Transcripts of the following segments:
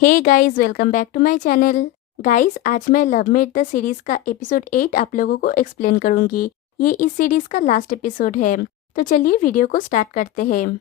Hey guys, welcome back to my channel. Guys, आज मैं love mate the series का episode 8 आप लोगों को एक्सप्लेन करूंगी। ये इस सीरीज़ का लास्ट एपिसोड है, तो चलिए वीडियो को स्टार्ट करते हैं।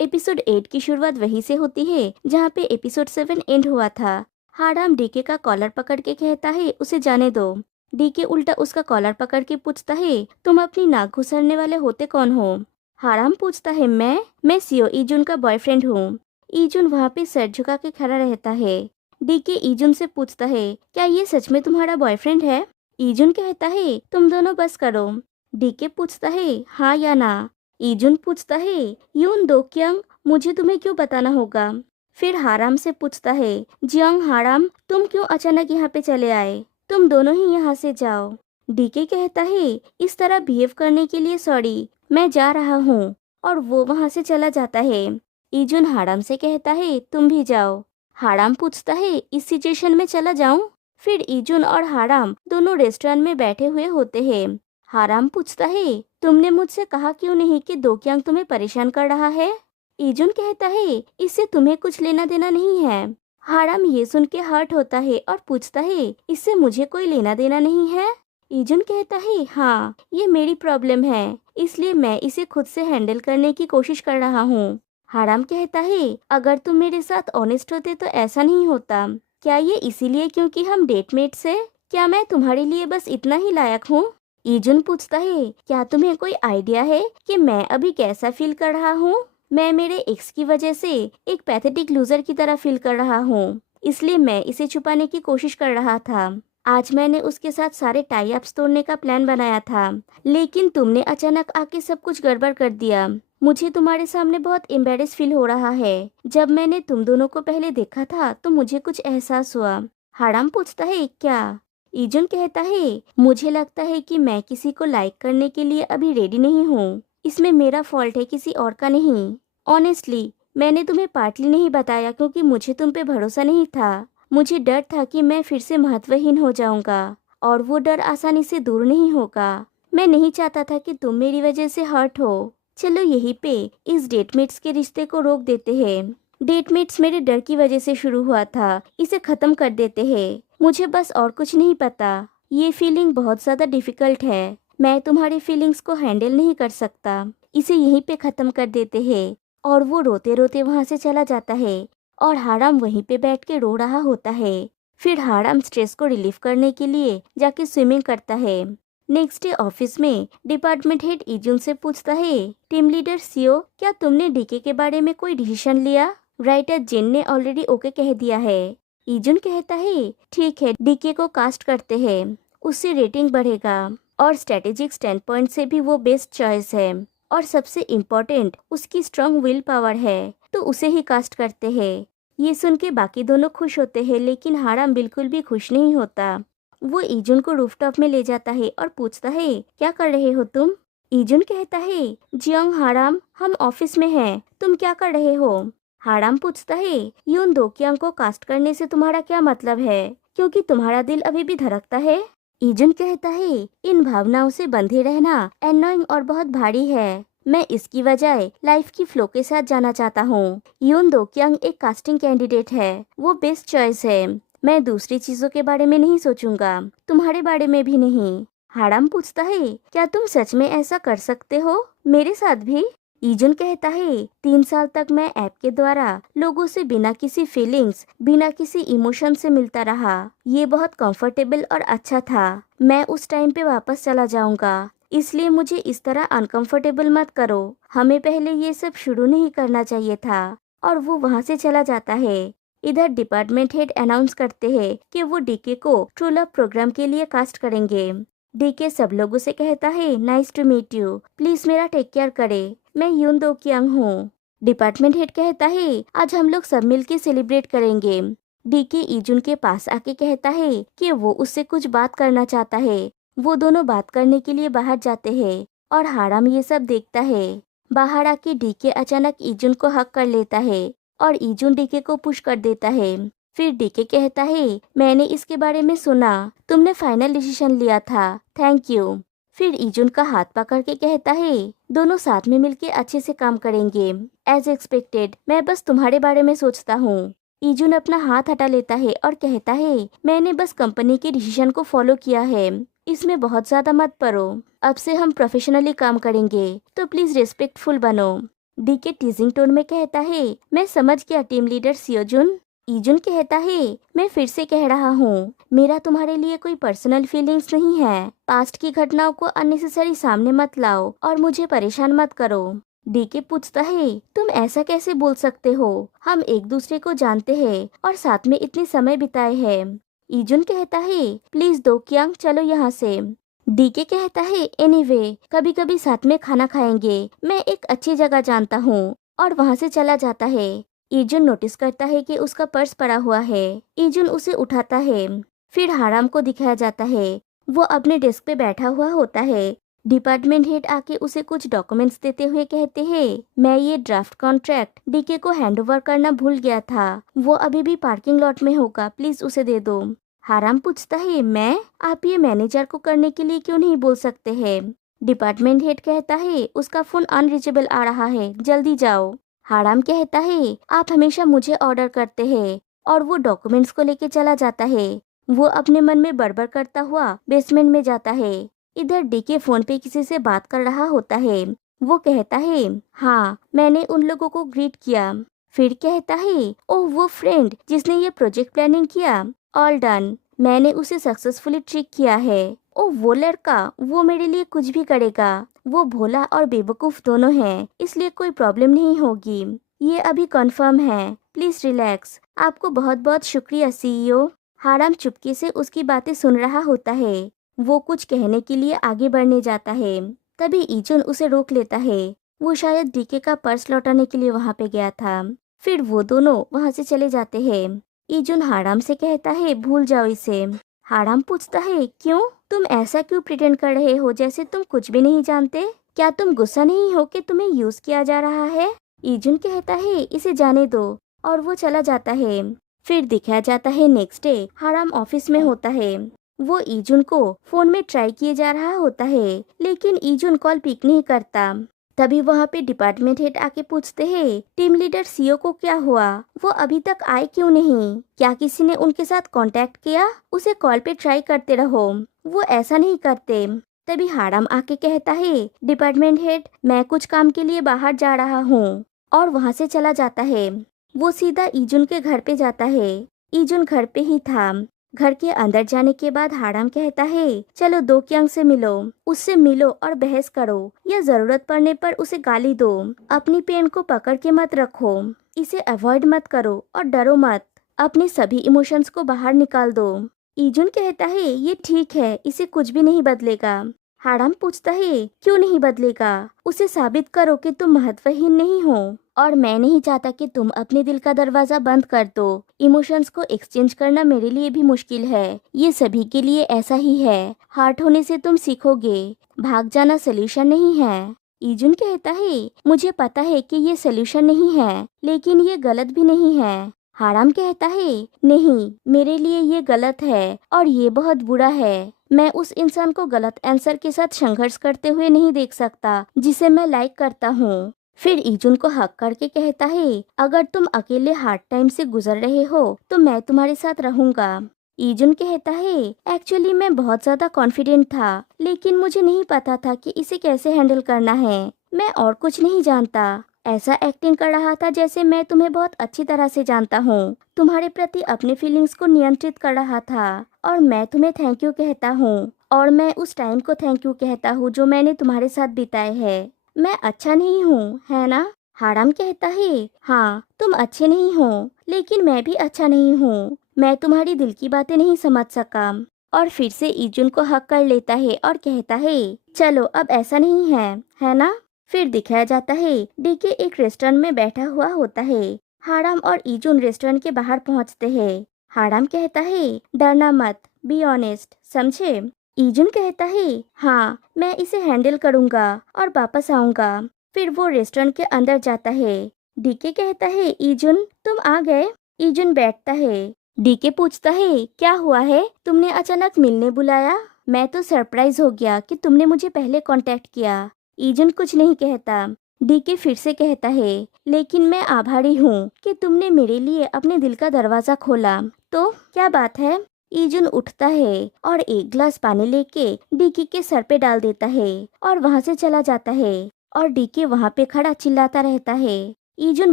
एपिसोड 8 की शुरुआत वहीं से होती है जहाँ पे एपिसोड 7 एंड हुआ था। हाराम डीके का कॉलर पकड़ के कहता है उसे जाने दो। डीके उल्टा उसका कॉलर पकड़ के पूछता है, तुम अपनी नाक घुसाड़ने वाले होते कौन हो? हाराम पूछता है, मैं सीओ ईजुन का बॉयफ्रेंड हूँ। ईजुन वहाँ पे सर झुका के खड़ा रहता है। डीके ईजुन से पूछता है, क्या ये सच में तुम्हारा बॉयफ्रेंड है? ईजुन कहता है, तुम दोनों बस करो। डीके पूछता है, हाँ या ना? ईजुन पूछता है, यून दो क्यों, मुझे तुम्हें क्यों बताना होगा? फिर हाराम से पूछता है, जियांग हाराम, तुम क्यों अचानक यहाँ पे चले आए? तुम दोनों ही यहाँ से जाओ। डीके कहता है, इस तरह बिहेव करने के लिए सॉरी, मैं जा रहा हूँ। और वो वहाँ से चला जाता है। ईजुन हाराम से कहता है, तुम भी जाओ। हाराम पूछता है, इस सिचुएशन में चला जाऊं? फिर ईजुन और हाराम दोनों रेस्टोरेंट में बैठे हुए होते हैं। हाराम पूछता है, तुमने मुझसे कहा क्यों नहीं कि दोक्यांग तुम्हें परेशान कर रहा है? ईजुन कहता है, इससे तुम्हें कुछ लेना देना नहीं है। हाराम ये सुन के हर्ट होता है और पूछता है, इससे मुझे कोई लेना देना नहीं है? ईजुन कहता है, हाँ, ये मेरी प्रॉब्लम है, इसलिए मैं इसे खुद से हैंडल करने की कोशिश कर रहा हूँ। हाराम कहता है, अगर तुम मेरे साथ ऑनेस्ट होते तो ऐसा नहीं होता। क्या ये इसीलिए क्योंकि हम डेटमेट्स हैं? क्या मैं तुम्हारे लिए बस इतना ही लायक हूँ? ईजुन पूछता है, क्या तुम्हें कोई आइडिया है कि मैं अभी कैसा फील कर रहा हूँ? मैं मेरे एक्स की वजह से एक पैथेटिक लूजर की तरह फील कर रहा हूँ, इसलिए मैं इसे छुपाने की कोशिश कर रहा था। आज मैंने उसके साथ सारे टाई अप्स तोड़ने का प्लान बनाया था, लेकिन तुमने अचानक आके सब कुछ गड़बड़ कर दिया। मुझे तुम्हारे सामने बहुत एम्बेरेस फील हो रहा है। जब मैंने तुम दोनों को पहले देखा था तो मुझे कुछ एहसास हुआ। हाराम पूछता है, क्या? ईजुन कहता है, मुझे लगता है कि मैं किसी को लाइक करने के लिए अभी रेडी नहीं हूँ। इसमें मेरा फॉल्ट है, किसी और का नहीं। ऑनेस्टली मैंने तुम्हें पार्टली नहीं बताया क्योंकि मुझे तुम पे भरोसा नहीं था। मुझे डर था कि मैं फिर से महत्वहीन हो जाऊंगा, और वो डर आसानी से दूर नहीं होगा। मैं नहीं चाहता था कि तुम मेरी वजह से हर्ट हो। चलो यहीं पे इस डेटमेट्स के रिश्ते को रोक देते हैं। डेटमेट्स मेरे डर की वजह से शुरू हुआ था, इसे खत्म कर देते हैं। मुझे बस और कुछ नहीं पता। ये फीलिंग बहुत ज्यादा डिफिकल्ट है। मैं तुम्हारी फीलिंग्स को हैंडल नहीं कर सकता। इसे यहीं पे खत्म कर देते हैं। और वो रोते रोते वहाँ से चला जाता है। और हाराम वहीं पे बैठ के रो रहा होता है। फिर हाराम स्ट्रेस को रिलीफ करने के लिए जाके स्विमिंग करता है। नेक्स्ट डे ऑफिस में डिपार्टमेंट हेड ईजुन से पूछता है, टीम लीडर सीओ, क्या तुमने डीके के बारे में कोई डिसीजन लिया? राइटर जिन ने ऑलरेडी ओके कह दिया है। ईजुन कहता है, ठीक है, डीके को कास्ट करते हैं, उससे रेटिंग बढ़ेगा और स्ट्रेटेजिक स्टैंड पॉइंट से भी वो बेस्ट चॉइस है। और सबसे इम्पोर्टेंट, उसकी स्ट्रॉन्ग विल पावर है, तो उसे ही कास्ट करते हैं। ये सुन के बाकी दोनों खुश होते हैं, लेकिन हाराम बिल्कुल भी खुश नहीं होता। वो ईजुन को रूफटॉप में ले जाता है और पूछता है, क्या कर रहे हो तुम? ईजुन कहता है, जियांग हाराम, हम ऑफिस में हैं, तुम क्या कर रहे हो? हाराम पूछता है, यून दोक्यांग को कास्ट करने से तुम्हारा क्या मतलब है, क्योंकि तुम्हारा दिल अभी भी धड़कता है? ईजुन कहता है, इन भावनाओं से बंधे रहना एनोइंग और बहुत भारी है। मैं इसकी बजाय लाइफ की फ्लो के साथ जाना चाहता हूँ। यून दोक्यांग एक कास्टिंग कैंडिडेट है, वो बेस्ट चॉइस है। मैं दूसरी चीजों के बारे में नहीं सोचूंगा, तुम्हारे बारे में भी नहीं। हाराम पूछता है, क्या तुम सच में ऐसा कर सकते हो मेरे साथ भी? ईजुन कहता है, 3 साल तक मैं ऐप के द्वारा लोगों से बिना किसी फीलिंग्स, बिना किसी इमोशन से मिलता रहा। ये बहुत कंफर्टेबल और अच्छा था। मैं उस टाइम पे वापस चला जाऊंगा, इसलिए मुझे इस तरह अनकंफर्टेबल मत करो। हमें पहले ये सब शुरू नहीं करना चाहिए था। और वो वहाँ से चला जाता है। इधर डिपार्टमेंट हेड अनाउंस करते हैं कि वो डीके को ट्रू लव प्रोग्राम के लिए कास्ट करेंगे। डीके सब लोगों से कहता है, nice to meet you, please मेरा टेक केयर करे, मैं यून दो क्यांग हूँ। डिपार्टमेंट हेड कहता है, आज हम लोग सब मिलके सेलिब्रेट करेंगे। डीके ईजुन के पास आके कहता है कि वो उससे कुछ बात करना चाहता है। वो दोनों बात करने के लिए बाहर जाते हैं और हाराम ये सब देखता है। बाहर आके डीके अचानक ईजुन को हक कर लेता है और ईजुन डीके को पुश कर देता है। फिर डीके कहता है, मैंने इसके बारे में सुना, तुमने फाइनल डिसीजन लिया था, थैंक यू। फिर ईजुन का हाथ पकड़ के कहता है दोनों साथ में मिलके अच्छे से काम करेंगे। एज एक्सपेक्टेड, मैं बस तुम्हारे बारे में सोचता हूँ। ईजुन अपना हाथ हटा लेता है और कहता है मैंने बस कंपनी के डिसीजन को फॉलो किया है, इसमें बहुत ज्यादा मत पड़ो। अब से हम प्रोफेशनली काम करेंगे, तो प्लीज रिस्पेक्टफुल बनो। डीके टीजिंग टोन में कहता है मैं समझ गया टीम लीडर सियोजुन। ईजुन कहता है मैं फिर से कह रहा हूँ, मेरा तुम्हारे लिए कोई पर्सनल फीलिंग्स नहीं है। पास्ट की घटनाओं को अननेसेसरी सामने मत लाओ और मुझे परेशान मत करो। डीके पूछता है तुम ऐसा कैसे बोल सकते हो, हम एक दूसरे को जानते हैं और साथ में इतने समय बिताए हैं। ईजुन कहता है प्लीज दो क्यांग चलो यहाँ से। डीके कहता है एनीवे, कभी कभी साथ में खाना खाएंगे, मैं एक अच्छी जगह जानता हूँ, और वहाँ से चला जाता है। ईजुन नोटिस करता है कि उसका पर्स पड़ा हुआ है। ईजुन उसे उठाता है। फिर हाराम को दिखाया जाता है, वो अपने डेस्क पे बैठा हुआ होता है। डिपार्टमेंट हेड आके उसे कुछ डॉक्यूमेंट्स देते हुए कहते हैं मैं ये ड्राफ्ट कॉन्ट्रैक्ट डीके को हैंडओवर करना भूल गया था, वो अभी भी पार्किंग लॉट में होगा, प्लीज उसे दे दो। हाराम पूछता है मैं, आप ये मैनेजर को करने के लिए क्यों नहीं बोल सकते हैं। डिपार्टमेंट हेड कहता है उसका फोन अनरीचेबल आ रहा है, जल्दी जाओ। हाराम कहता है आप हमेशा मुझे ऑर्डर करते हैं, और वो डॉक्यूमेंट्स को लेके चला जाता है। वो अपने मन में बड़बड़ करता हुआ बेसमेंट में जाता है। इधर डीके फोन पे किसी से बात कर रहा होता है। वो कहता है हाँ, मैंने उन लोगों को ग्रीट किया। फिर कहता है ओह वो फ्रेंड जिसने ये प्रोजेक्ट प्लानिंग किया, ऑल डन, मैंने उसे सक्सेसफुली ट्रिक किया है। ओह वो लड़का, वो मेरे लिए कुछ भी करेगा, वो भोला और बेवकूफ दोनों हैं, इसलिए कोई प्रॉब्लम नहीं होगी। ये अभी कंफर्म है, प्लीज रिलैक्स। आपको बहुत बहुत शुक्रिया सीईओ। हाराम चुपके से उसकी बातें सुन रहा होता है। वो कुछ कहने के लिए आगे बढ़ने जाता है, तभी ईजुन उसे रोक लेता है। वो शायद डीके का पर्स लौटाने के लिए वहाँ पे गया था। फिर वो दोनों वहाँ से चले जाते हैं। ईजुन हाराम से कहता है भूल जाओ इसे। हाराम पूछता है क्यों, तुम ऐसा क्यों प्रिटेंड कर रहे हो जैसे तुम कुछ भी नहीं जानते। क्या तुम गुस्सा नहीं हो कि तुम्हें यूज किया जा रहा है। ईजुन कहता है इसे जाने दो, और वो चला जाता है। फिर दिखाया जाता है नेक्स्ट डे हाराम ऑफिस में होता है। वो ईजुन को फोन में ट्राई किए जा रहा होता है, लेकिन ईजुन कॉल पिक नहीं करता। तभी वहाँ पे डिपार्टमेंट हेड आके पूछते हैं टीम लीडर सीओ को क्या हुआ, वो अभी तक आए क्यों नहीं, क्या किसी ने उनके साथ कांटेक्ट किया, उसे कॉल पे ट्राई करते रहो, वो ऐसा नहीं करते। तभी हाराम आके कहता है डिपार्टमेंट हेड मैं कुछ काम के लिए बाहर जा रहा हूँ, और वहाँ से चला जाता है। वो सीधा ईजुन के घर पे जाता है। ईजुन घर पे ही था। घर के अंदर जाने के बाद हाराम कहता है चलो दो क्यांग से मिलो, उससे मिलो और बहस करो, या जरूरत पड़ने पर उसे गाली दो। अपनी पेन को पकड़ के मत रखो, इसे अवॉइड मत करो और डरो मत, अपने सभी इमोशंस को बाहर निकाल दो। ईजुन कहता है ये ठीक है, इसे कुछ भी नहीं बदलेगा। हाराम पूछता है क्यों नहीं बदलेगा, उसे साबित करो कि तुम महत्वहीन नहीं हो, और मैं नहीं चाहता कि तुम अपने दिल का दरवाजा बंद कर दो। इमोशंस को एक्सचेंज करना मेरे लिए भी मुश्किल है, ये सभी के लिए ऐसा ही है। हार्ट होने से तुम सीखोगे, भाग जाना सोल्यूशन नहीं है। ईजुन कहता है मुझे पता है कि ये सोल्यूशन नहीं है, लेकिन ये गलत भी नहीं है। हाराम कहता है नहीं, मेरे लिए ये गलत है और ये बहुत बुरा है। मैं उस इंसान को गलत आंसर के साथ संघर्ष करते हुए नहीं देख सकता जिसे मैं लाइक करता हूँ। फिर ईजुन को हक करके कहता है अगर तुम अकेले हार्ड टाइम से गुजर रहे हो तो मैं तुम्हारे साथ रहूंगा। ईजुन कहता है एक्चुअली मैं बहुत ज्यादा कॉन्फिडेंट था, लेकिन मुझे नहीं पता था कि इसे कैसे हैंडल करना है। मैं और कुछ नहीं जानता, ऐसा एक्टिंग कर रहा था जैसे मैं तुम्हें बहुत अच्छी तरह से जानता हूँ। तुम्हारे प्रति अपने फीलिंग्स को नियंत्रित कर रहा था, और मैं तुम्हें थैंक यू कहता हूँ, और मैं उस टाइम को थैंक यू कहता हूँ जो मैंने तुम्हारे साथ बिताए है। मैं अच्छा नहीं हूँ, है ना। हाराम कहता है हाँ, तुम अच्छे नहीं हो, लेकिन मैं भी अच्छा नहीं हूँ। मैं तुम्हारी दिल की बातें नहीं समझ सका। और फिर से ईजुन को हक कर लेता है और कहता है चलो अब ऐसा नहीं है ना। फिर दिखाया जाता है डीके एक रेस्टोरेंट में बैठा हुआ होता है। हाराम और ईजुन रेस्टोरेंट के बाहर पहुंचते हैं। हाराम कहता है डरना मत, बी ऑनेस्ट, समझे। ईजुन कहता है हाँ, मैं इसे हैंडल करूंगा और वापस आऊंगा। फिर वो रेस्टोरेंट के अंदर जाता है। डीके कहता है ईजुन तुम आ गए। ईजुन बैठता है। डीके पूछता है क्या हुआ है, तुमने अचानक मिलने बुलाया। मैं तो सरप्राइज हो गया कि तुमने मुझे पहले कांटेक्ट किया। ईजुन कुछ नहीं कहता। डीके फिर से कहता है, लेकिन मैं आभारी हूँ कि तुमने मेरे लिए अपने दिल का दरवाजा खोला। तो क्या बात है? ईजुन उठता है और एक ग्लास पानी लेके डीके के सर पे डाल देता है और वहाँ से चला जाता है। और डीके वहाँ पे खड़ा चिल्लाता रहता है। ईजुन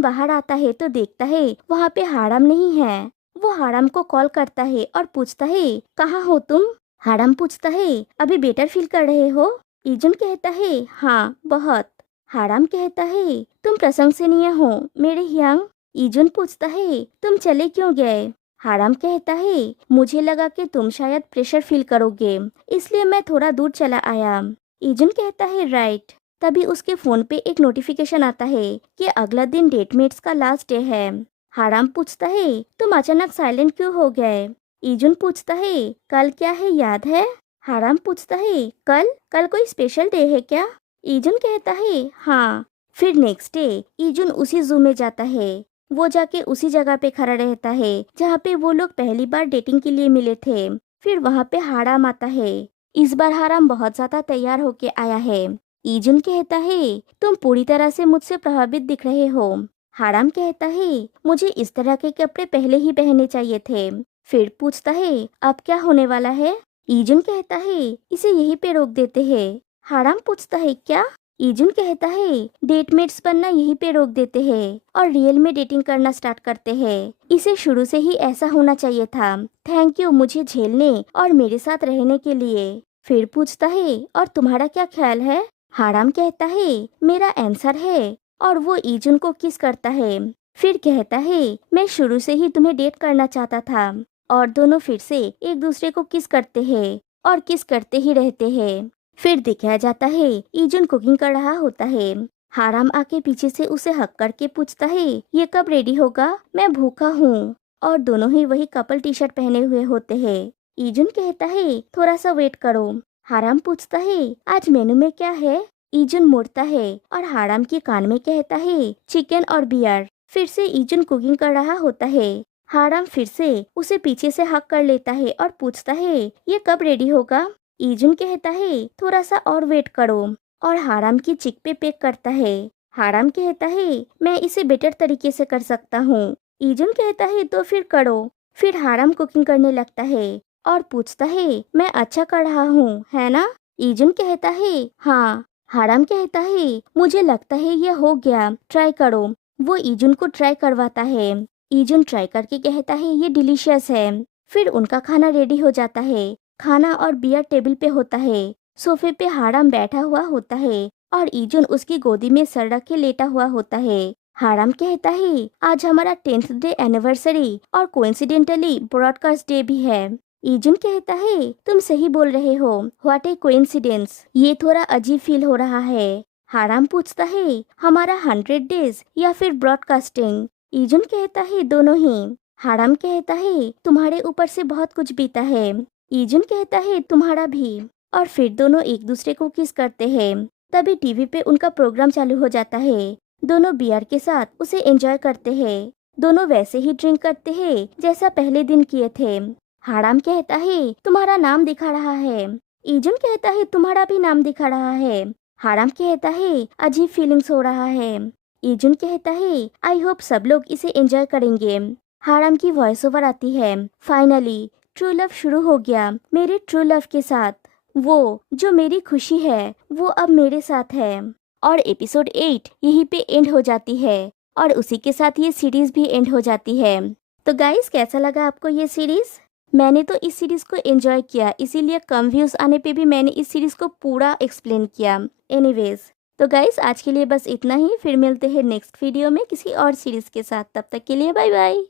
बाहर आता है तो देखता है वहाँ पे हाराम नहीं है। वो हाराम को कॉल करता है और पूछता है, कहाँ हो तुम? हाराम पूछता है, अभी बेटर फील कर रहे हो? ईजुन कहता है, हाँ बहुत। हाराम कहता है, तुम प्रशंसनीय हो मेरे ह्यांग। ईजुन पूछता है, तुम चले क्यों गए? हाराम कहता है, मुझे लगा कि तुम शायद प्रेशर फील करोगे, इसलिए मैं थोड़ा दूर चला आया। ईजुन कहता है, राइट। तभी उसके फोन पे एक नोटिफिकेशन आता है कि अगला दिन डेटमेट्स का लास्ट डे है। हाराम पूछता है, तुम अचानक साइलेंट क्यों हो गए? ईजुन पूछता है, कल क्या है याद है? हाराम पूछता है, कल कल कोई स्पेशल डे है क्या? ईजुन कहता है, हाँ। फिर नेक्स्ट डे ईजुन उसी जू में जाता है। वो जाके उसी जगह पे खड़ा रहता है जहाँ पे वो लोग पहली बार डेटिंग के लिए मिले थे। फिर वहाँ पे हाराम आता है। इस बार हाराम बहुत ज्यादा तैयार होके आया है। ईजुन कहता है, तुम पूरी तरह से मुझसे प्रभावित दिख रहे हो। हाराम कहता है, मुझे इस तरह के कपड़े पहले ही पहनने चाहिए थे। फिर पूछता है, अब क्या होने वाला है? ईजुन कहता है, इसे यहीं पे रोक देते हैं। हाराम पूछता है, क्या? ईजुन कहता है, डेटमेट्स बनना यहीं पे रोक देते हैं और रियल में डेटिंग करना स्टार्ट करते हैं। इसे शुरू से ही ऐसा होना चाहिए था। थैंक यू मुझे झेलने और मेरे साथ रहने के लिए। फिर पूछता है, और तुम्हारा क्या ख्याल है? हाराम कहता है, मेरा आंसर है। और वो ईजुन को किस करता है। फिर कहता है, मैं शुरू से ही तुम्हें डेट करना चाहता था। और दोनों फिर से एक दूसरे को किस करते हैं और किस करते ही रहते हैं। फिर दिखाया जाता है ईजुन कुकिंग कर रहा होता है। हाराम आके पीछे से उसे हक करके पूछता है, ये कब रेडी होगा? मैं भूखा हूँ। और दोनों ही वही कपल टी शर्ट पहने हुए होते हैं। ईजुन कहता है, थोड़ा सा वेट करो। हाराम पूछता है, आज मेनू में क्या है? ईजुन मुड़ता है और हाराम के कान में कहता है, चिकन और बियर। फिर से ईजुन कुकिंग कर रहा होता है। हाराम फिर से उसे पीछे से हक कर लेता है और पूछता है, ये कब रेडी होगा? ईजुन कहता है, थोड़ा सा और वेट करो। और हाराम की चिक पे पेक करता है। हाराम कहता है, मैं इसे बेटर तरीके से कर सकता हूँ। ईजुन कहता है, तो फिर करो। फिर हाराम कुकिंग करने लगता है और पूछता है, मैं अच्छा कर रहा हूँ है ना? ईजुन कहता है, हाँ। हाराम कहता है, मुझे लगता है यह हो गया, ट्राई करो। वो ईजुन को ट्राई करवाता है। ईजुन ट्राई करके कहता है, ये डिलीशियस है। फिर उनका खाना रेडी हो जाता है। खाना और बियर टेबल पे होता है। सोफे पे हाराम बैठा हुआ होता है और ईजुन उसकी गोदी में सर रख के लेटा हुआ होता है। हाराम कहता है, आज हमारा 10th डे एनिवर्सरी और कोइंसिडेंटली ब्रॉडकास्ट डे भी है। ईजुन कहता है, तुम सही बोल रहे हो, व्हाट ए कोइंसिडेंस। ये थोड़ा अजीब फील हो रहा है। हाराम पूछता है, हमारा 100 डेज या फिर ब्रॉडकास्टिंग? ईजुन कहता है, दोनों ही। हाराम कहता है, तुम्हारे ऊपर से बहुत कुछ बीता है। ईजुन कहता है, तुम्हारा भी। और फिर दोनों एक दूसरे को किस करते हैं। तभी टीवी पे उनका प्रोग्राम चालू हो जाता है। दोनों बियर के साथ उसे एंजॉय करते हैं। दोनों वैसे ही ड्रिंक करते हैं जैसा पहले दिन किए थे। हाराम कहता है, तुम्हारा नाम दिखा रहा है। ईजुन कहता है, तुम्हारा भी नाम दिखा रहा है। हाराम कहता है, अजीब फीलिंग्स हो रहा है। ईजुन कहता है, आई होप सब लोग इसे एंजॉय करेंगे। हाराम की वॉइस ओवर आती है, फाइनली ट्रू लव शुरू हो गया मेरे ट्रू लव के साथ। वो जो मेरी खुशी है वो अब मेरे साथ है। और एपिसोड 8 यहीं पे एंड हो जाती है और उसी के साथ ये सीरीज भी एंड हो जाती है। तो गाइस, कैसा लगा आपको ये सीरीज? मैंने तो इस सीरीज को एंजॉय किया, इसीलिए कम व्यूज आने पे भी मैंने इस सीरीज को पूरा एक्सप्लेन किया। एनीवेज, तो गाइस आज के लिए बस इतना ही। फिर मिलते हैं नेक्स्ट वीडियो में किसी और सीरीज के साथ। तब तक के लिए बाय बाय।